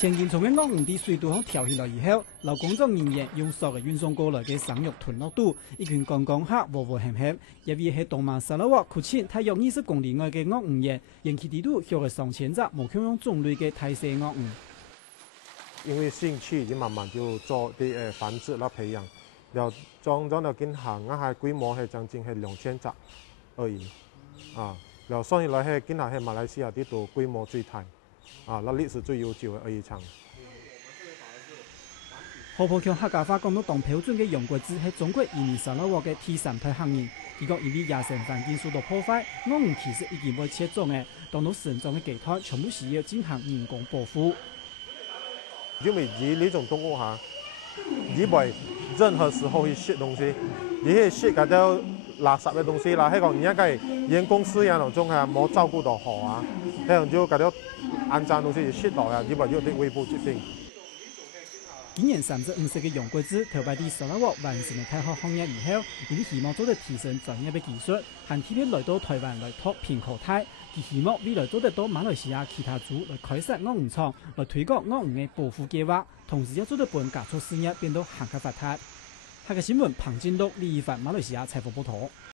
前进从嘅鱷魚啲水道上跳起來以後，勞工作人員用索嘅運送過來嘅生肉囤落肚，一群觀光客和和諧諧，因為係東馬沙拉越附近大約20公里外嘅鱷魚園，引起地度有嘅上千隻無同樣種類嘅大細鱷魚。因為興趣已經慢慢就做啲繁殖啦培養，又裝咗到今行啊係規模係將近係2000隻而已，啊，又所以嚟係今下係馬來西亞啲度規模最大。啊，那歷史最悠久嘅鱷魚場。何寶強客家話講到當標準嘅楊國志係中國移民沙拉越嘅第3代行人，結果因為野生環境受到破壞，鱷魚其實已經被切種嘅，當到成長嘅基態全部需要進行人工保護。因為魚呢種動物嚇，魚唔係任何時候去食東西，而係食嗰啲垃圾嘅東西啦，係講而家嘅人工飼養當中係冇照顧到好啊，係講就嗰啲骯髒東西食落啊，而唔係有啲胃部疾病。今年35歲嘅楊國志投擺啲沙拉越完成嘅大學學業以後，佢希望做到提升專業嘅技術，還特別來到台灣來拓片口台，佢希望未來做得到馬來西亞其他州來開設鱷魚廠，來推廣鱷魚嘅保護計劃，同時也做得本家族事業變到行客發達。下個新聞彭建樂、李一凡馬來西亞採訪報道。